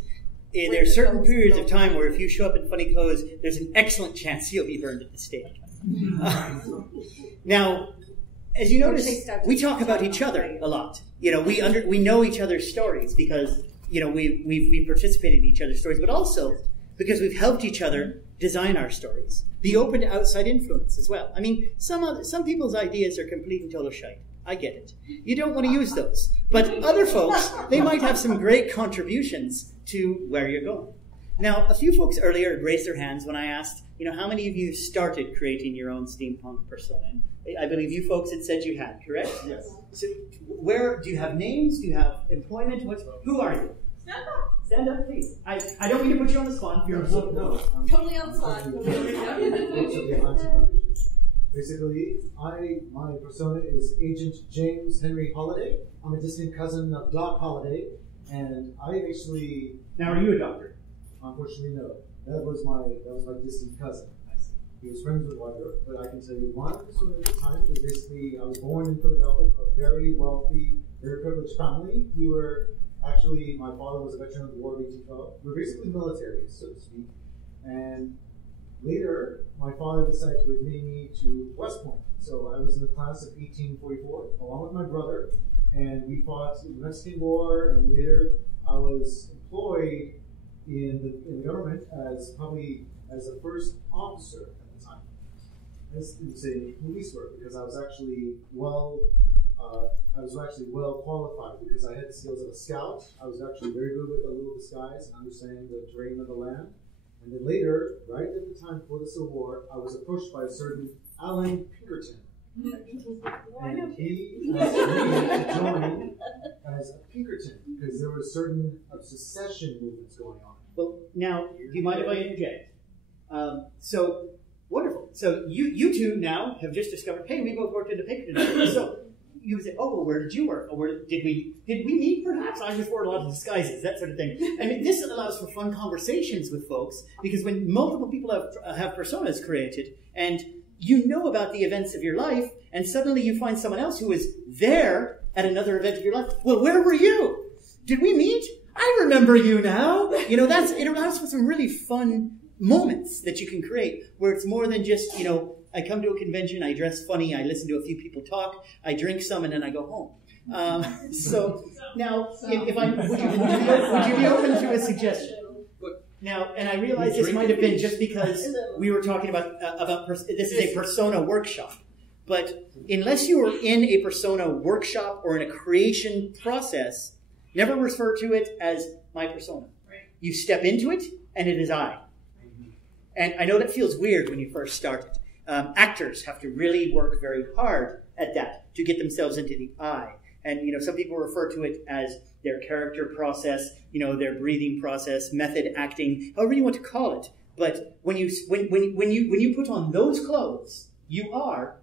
there are certain periods of time where if you show up in funny clothes, there's an excellent chance you'll be burned at the stake. Now, as you notice, we talk about each other a lot. We know each other's stories because we've participated in each other's stories, but also because we've helped each other design our stories. Be open to outside influence as well. I mean, some people's ideas are complete and total shite. I get it. You don't want to use those. But other folks, they might have some great contributions to where you're going. Now, a few folks earlier raised their hands when I asked, how many of you started creating your own steampunk persona? And I believe you folks had said you had, correct? Yes. So where, do you have names? Do you have employment? Who are you? Stand up. Stand up, please. I don't mean to put you on the spot. No. Totally on the spot. Basically, my persona is Agent James Henry Holliday. I'm a distant cousin of Doc Holliday, and I actually. Now, are you a doctor? Unfortunately, no. That was my distant cousin. I see. he was friends with Roger, but I can tell you one persona at the time is basically, I was born in Philadelphia to a very wealthy, very privileged family. We were actually, my father was a veteran of the War of 1812. We were basically military, so to speak. And later, my father decided to admit me to West Point. So I was in the class of 1844, along with my brother, and we fought in the Mexican War, and later I was employed in the government as the first officer at the time. As in say police work, because I was actually well qualified because I had the skills of a scout. I was actually very good with a little disguise and understanding the terrain of the land. And then later, right at the time before the Civil War, I was approached by a certain Alan Pinkerton. And he asked me to join as a Pinkerton because there were certain secession movements going on. Well, now, do you mind if I interject? So, wonderful. So, you two now have just discovered, hey, we both worked in the Pinkerton. So, you would say, oh, well, where did you work? Or did we meet, perhaps? I just wore a lot of disguises, that sort of thing. I mean, this allows for fun conversations with folks, because when multiple people have personas created, and you know about the events of your life, and suddenly you find someone else who is there at another event of your life. Well, where were you? Did we meet? I remember you now. You know, it allows for some really fun moments that you can create, where it's more than just, you know, I come to a convention, I dress funny, I listen to a few people talk, I drink some, and then I go home. So now, would you be open to a suggestion? Now, and I realize this might have been just because we were talking about this is a persona workshop. But unless you are in a persona workshop or in a creation process, never refer to it as my persona. You step into it, and it is I. And I know that feels weird when you first start it. Actors have to really work very hard at that to get themselves into the I. And, you know, some people refer to it as their character process, you know, their breathing process, method acting, however you want to call it. But when you put on those clothes, you are,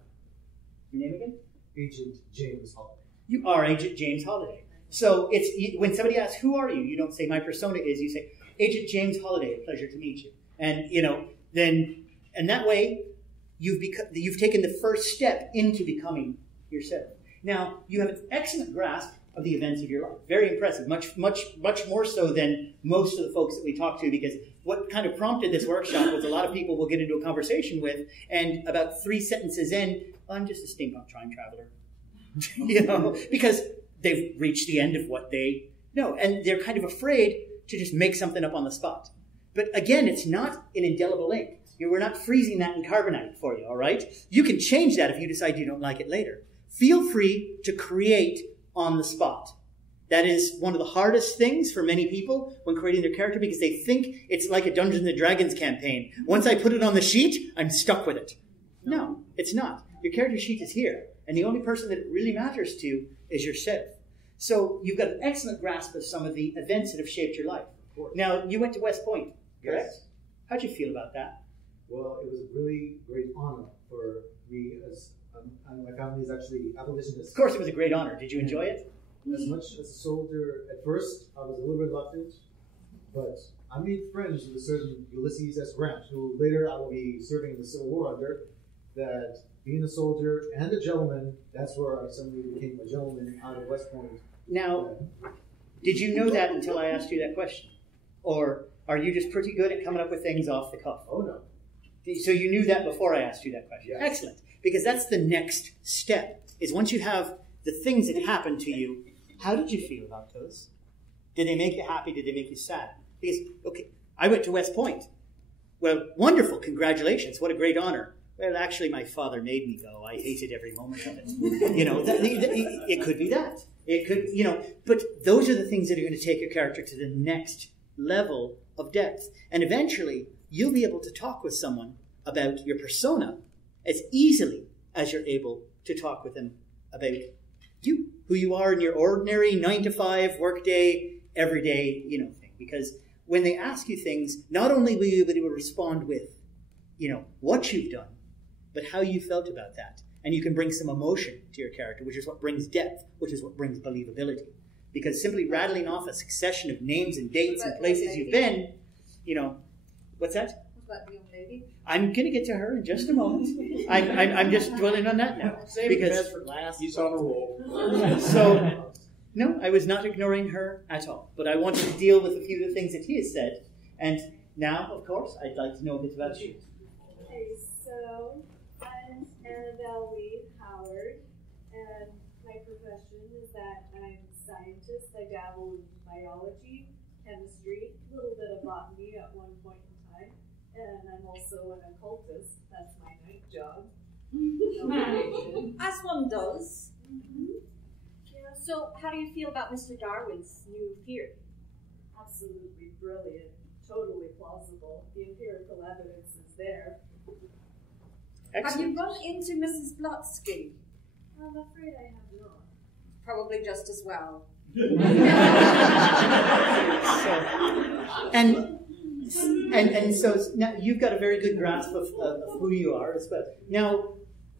your name again? Agent James Holiday. You are Agent James Holiday. So when somebody asks, who are you? You don't say, my persona is, you say, Agent James Holiday, a pleasure to meet you. And, you know, and that way, you've taken the first step into becoming yourself. Now, you have an excellent grasp of the events of your life. Very impressive. Much more so than most of the folks that we talk to, because what kind of prompted this workshop was a lot of people we'll get into a conversation with, and about 3 sentences in, I'm just a steampunk time traveler. You know, because they've reached the end of what they know, and they're kind of afraid to just make something up on the spot. But again, it's not an indelible ink. We're not freezing that in carbonite for you, all right? You can change that if you decide you don't like it later. Feel free to create on the spot. That is one of the hardest things for many people when creating their character, because they think it's like a Dungeons & Dragons campaign. Once I put it on the sheet, I'm stuck with it. No, it's not. Your character sheet is here, and the only person that it really matters to is yourself. So you've got an excellent grasp of some of the events that have shaped your life. Now, you went to West Point, correct? Yes. How'd you feel about that? Well, it was a really great honor for me, as my family is actually abolitionists. Of course, it was a great honor. Did you enjoy it? As much as a soldier, at first, I was a little reluctant, but I made friends with a certain Ulysses S. Grant, who later I will be serving in the Civil War under, that being a soldier and a gentleman, that's where I suddenly became a gentleman out of West Point. Now, did you know that until I asked you that question? Or are you just pretty good at coming up with things off the cuff? Oh, no. So you knew that before I asked you that question? Yes. Excellent. Because that's the next step, is once you have the things that happened to you, how did you feel about those? Did they make you happy? Did they make you sad? Because, okay, I went to West Point. Well, wonderful. Congratulations. What a great honor. Well, actually, my father made me go. I hated every moment of it. You know, it could be that. It could, you know, but those are the things that are going to take your character to the next level of depth. And eventually, you'll be able to talk with someone about your persona as easily as you're able to talk with them about you, who you are in your ordinary 9-to-5 workday, everyday, you know, thing. Because when they ask you things, not only will you be able to respond with, you know, what you've done, but how you felt about that. And you can bring some emotion to your character, which is what brings depth, which is what brings believability. Because simply rattling off a succession of names and dates and places you've been, you know, what's that? that young lady? I'm going to get to her in just a moment. I'm just dwelling on that now. Save the best for last. He's on a roll. So, no, I was not ignoring her at all. But I wanted to deal with a few of the things that he has said. And now, of course, I'd like to know a bit about you. Okay, so I'm Annabelle Lee Howard, and my profession is that I'm a scientist. I dabble in biology, chemistry, a little bit of botany at one point in time, and I'm also an occultist. That's my night job. As one does. Yeah, So, how do you feel about Mr. Darwin's new theory? absolutely brilliant, totally plausible. The empirical evidence is there. Have you run into Mrs. Blutsky? I'm afraid I have not. Probably just as well. And so now you've got a very good grasp of who you are as well. Now,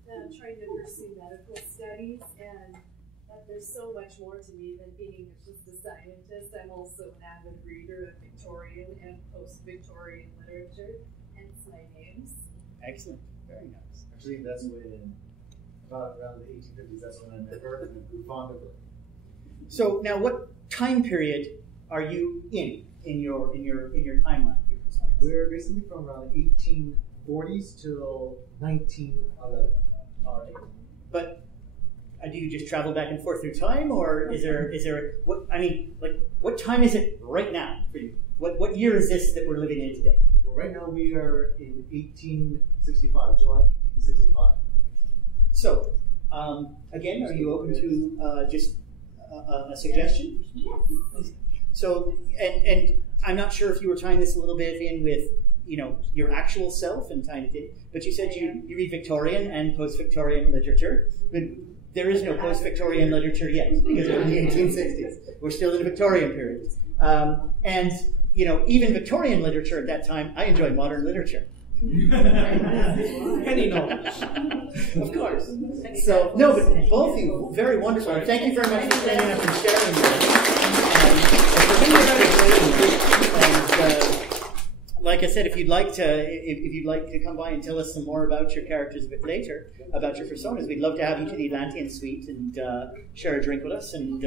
I'm trying to pursue medical studies, and there's so much more to me than being just a scientist. I'm also an avid reader of Victorian and post-Victorian literature, hence my names. excellent, very nice. Actually, that's when, about around the 1850s, that's when I met her and grew fond of her. So now, what time period are you in your timeline? We're basically from around the 1840s till 1911. All right. But do you just travel back and forth through time, or is there what I mean? Like, what time is it right now for you? What year is this that we're living in today? Well, right now we are in 1865, July 1865. So, again, are you open to just a suggestion? Yes. So, and I'm not sure if you were tying this a little bit in with, your actual self and tying it in, but you said you read Victorian and post-Victorian literature, but there is no post-Victorian literature yet because we're in the 1860s. We're still in the Victorian period. And, even Victorian literature at that time, I enjoy modern literature. Penny novels. Of course. So, no, but both of you, very wonderful. And thank you very much for standing up and sharing with us. Like I said, if you'd like to come by and tell us some more about your characters a bit later, about your personas, we'd love to have you to the Atlantean Suite and share a drink with us and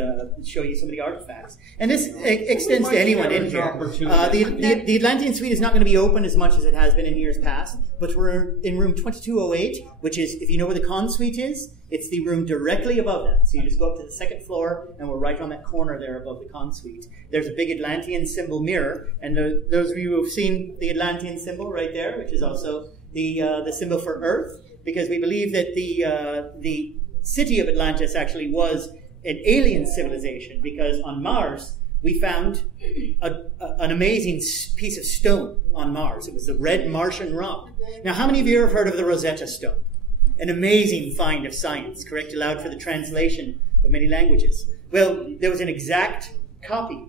show you some of the artifacts. And this extends to anyone in here. The Atlantean Suite is not going to be open as much as it has been in years past, but we're in room 2208, which is, if you know where the con suite is, it's the room directly above that. So you just go up to the second floor, and we're right on that corner there above the con suite. There's a big Atlantean symbol mirror, and those of you who have seen the Atlantean symbol right there, which is also the symbol for Earth, because we believe that the city of Atlantis actually was an alien civilization, because on Mars we found an amazing piece of stone on Mars. It was the red Martian rock. Now, how many of you have heard of the Rosetta Stone? An amazing find of science, correct, allowed for the translation of many languages. Well, there was an exact copy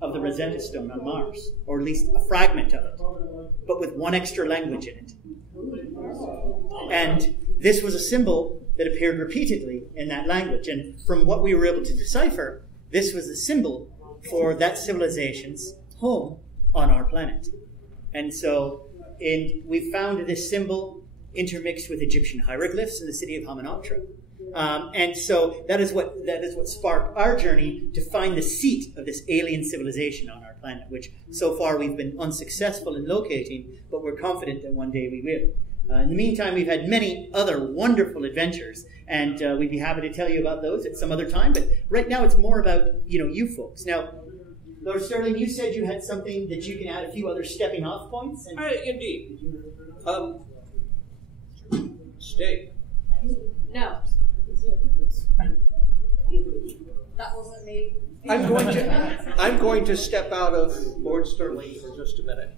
of the Rosetta Stone on Mars, or at least a fragment of it, but with one extra language in it. And this was a symbol that appeared repeatedly in that language. And from what we were able to decipher, this was the symbol for that civilization's home on our planet. And so we found this symbol intermixed with Egyptian hieroglyphs in the city of Hamunaptra. And so that is what sparked our journey to find the seat of this alien civilization on our planet, which so far we've been unsuccessful in locating, but we're confident that one day we will. In the meantime, we've had many other wonderful adventures, and we'd be happy to tell you about those at some other time. But right now it's more about, you folks. Now, Lord Sterling, you said you had something that you can add a few other stepping off points? Indeed. Stay. No. That wasn't me. I'm going to step out of Lord Sterling for just a minute.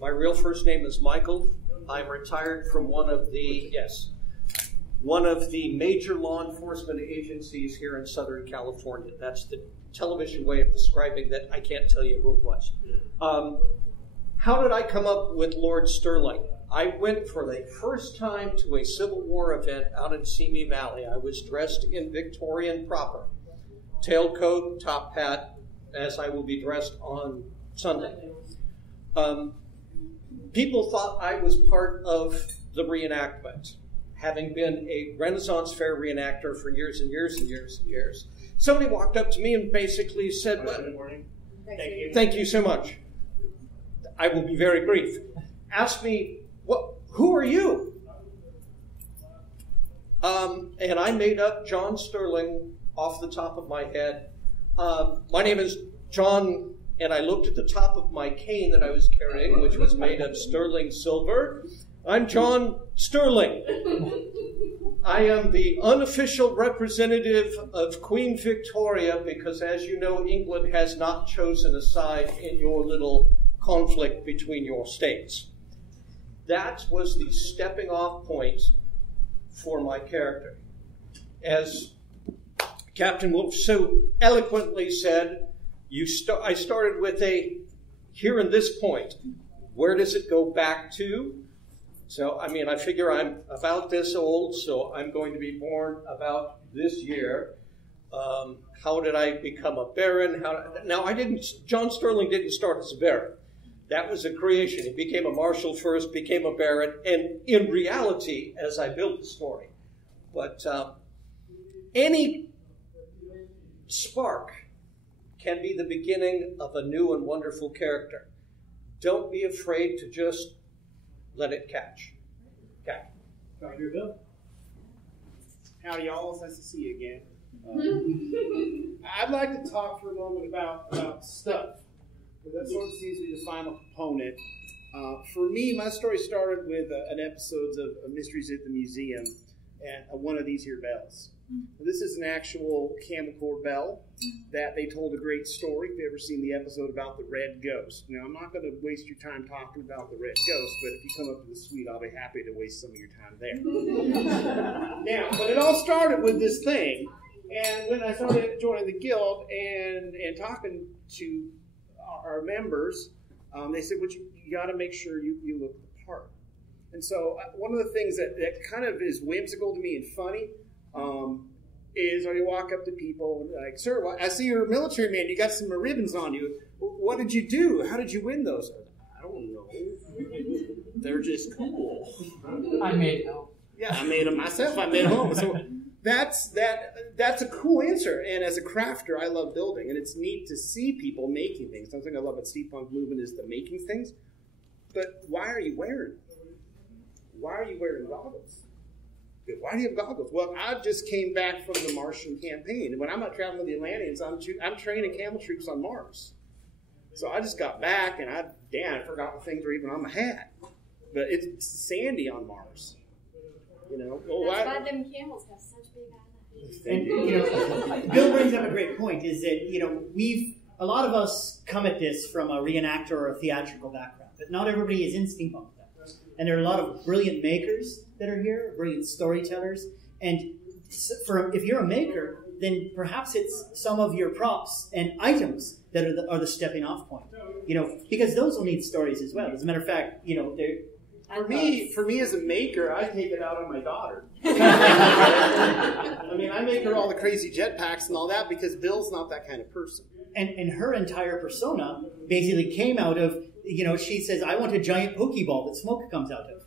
My real first name is Michael. I'm retired from one of the major law enforcement agencies here in Southern California. That's the television way of describing that. I can't tell you who it was. How did I come up with Lord Sterling? I went for the first time to a Civil War event out in Simi Valley. I was dressed in Victorian proper. Tailcoat, top hat, as I will be dressed on Sunday. people thought I was part of the reenactment, having been a Renaissance Fair reenactor for years and years and years and years. Somebody walked up to me and basically said, thank you so much. I will be very brief. Asked me, who are you? And I made up John Sterling off the top of my head. My name is John, and I looked at the top of my cane that I was carrying, which was made of sterling silver. I'm John Sterling. I am the unofficial representative of Queen Victoria because, as you know, England has not chosen a side in your little conflict between your states. That was the stepping off point for my character. As Captain Wolf so eloquently said, I started with here in this point. Where does it go back to? So, I mean, I figure I'm about this old, so I'm going to be born about this year. How did I become a baron? John Sterling didn't start as a baron. That was a creation. He became a marshal first, became a baron, and in reality, as I built the story. But any spark can be the beginning of a new and wonderful character. Don't be afraid to just let it catch. Okay. Dr. Bill. Howdy, y'all. It's nice to see you again. I'd like to talk for a moment about stuff. That sort of seems to be the final component. For me, my story started with an episode of Mysteries at the Museum and one of these here bells. This is an actual camcorder bell that they told a great story. If you've ever seen the episode about the red ghost. Now, I'm not going to waste your time talking about the red ghost, but if you come up to the suite, I'll be happy to waste some of your time there. Now, but it all started with this thing, and when I started joining the guild and talking to our members, they said, well, you got to make sure you look the part. And so one of the things that kind of is whimsical to me and funny is when you walk up to people and like, sir, I see you're a military man. You got some ribbons on you. What did you do? How did you win those? I don't know. They're just cool. I made them. Yeah, I made them myself. I made them home. So that's a cool answer. And as a crafter, I love building. And it's neat to see people making things. Something I love about Steampunk movement is the making things. But why are you wearing them? Why are you wearing goggles? Why do you have goggles? Well, I just came back from the Martian campaign. And when I'm not traveling with the Atlanteans, I'm training camel troops on Mars. So I just got back, and I forgot the things were even on my hat. But it's sandy on Mars. You know, that's why them camels have such big eyes. And, Bill brings up a great point, is that, a lot of us come at this from a reenactor or a theatrical background, but not everybody is in steampunk. And there are a lot of brilliant makers that are here, brilliant storytellers. And if you're a maker, then perhaps it's some of your props and items that are the stepping off point. Because those will need stories as well. As a matter of fact, they're... For me as a maker, I take it out on my daughter. I mean, I make her all the crazy jetpacks and all that because Bill's not that kind of person. And her entire persona basically came out of, she says, I want a giant Pokeball that smoke comes out of.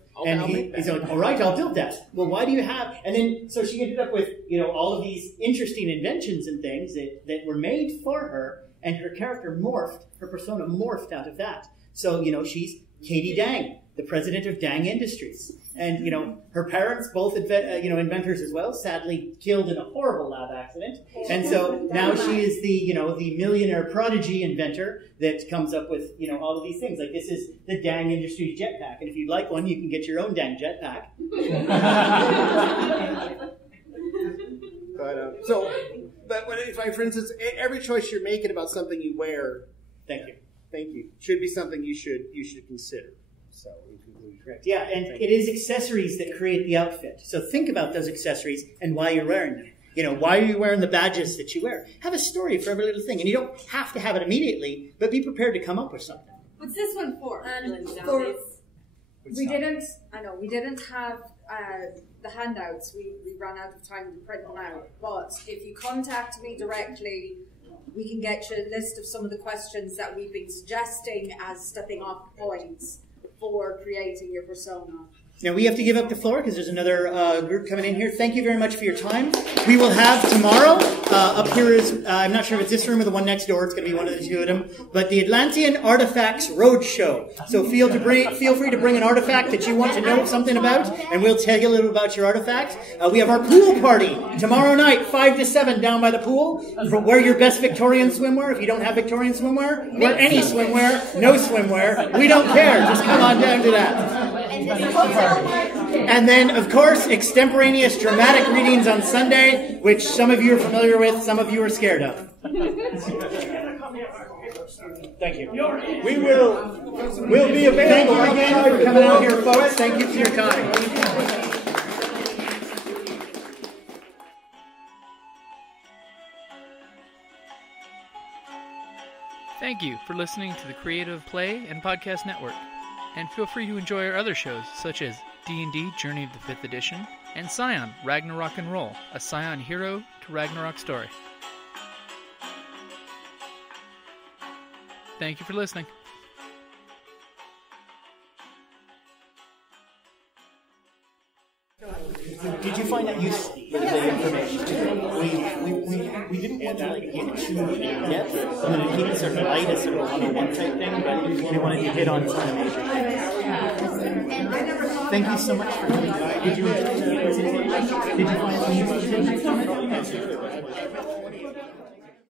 He's like, all right, I'll build that. Well, why do you have... And then, so she ended up with, all of these interesting inventions and things that were made for her, and her character morphed, her persona morphed out of that. So, she's Katie Dang, the president of Dang Industries. And, her parents, both inventors as well, sadly killed in a horrible lab accident. And so now she is the millionaire prodigy inventor that comes up with, all of these things. Like, this is the Dang Industries jetpack. And if you'd like one, you can get your own Dang jetpack. But for instance, every choice you're making about something you wear, thank you, should be something you should consider. So, in conclusion. Correct. Yeah, and it is accessories that create the outfit. So think about those accessories and why you're wearing them. Why are you wearing the badges that you wear? Have a story for every little thing. And you don't have to have it immediately, but be prepared to come up with something. What's this one for? We didn't have the handouts. We ran out of time to print them out. But if you contact me directly, we can get you a list of some of the questions that we've been suggesting as stepping off points for creating your persona. Now we have to give up the floor because there's another group coming in here. Thank you very much for your time. We will have tomorrow, up here is, I'm not sure if it's this room or the one next door, it's going to be one of the two of them, but the Atlantean Artifacts Roadshow. So feel free to bring an artifact that you want to know something about, and we'll tell you a little about your artifact. We have our pool party tomorrow night, 5 to 7 down by the pool. Wear your best Victorian swimwear. If you don't have Victorian swimwear, wear any swimwear, no swimwear. We don't care. Just come on down to that. And then, of course, extemporaneous dramatic readings on Sunday, which some of you are familiar with, some of you are scared of. Thank you. We'll be available. Thank you again for coming out here, folks. Thank you for your time. Thank you for listening to the Creative Play and Podcast Network. And feel free to enjoy our other shows, such as D&D Journey of the 5th Edition, and Scion Ragnarok and Roll, a Scion hero to Ragnarok story. Thank you for listening. Did you find that useful, the information? We didn't want to get too in-depth. We wanted to keep it sort of light, a sort of one-on-one type thing, but we wanted to hit on some of the major things. Thank you so much for coming. Did you enjoy the presentation? Did you find it useful?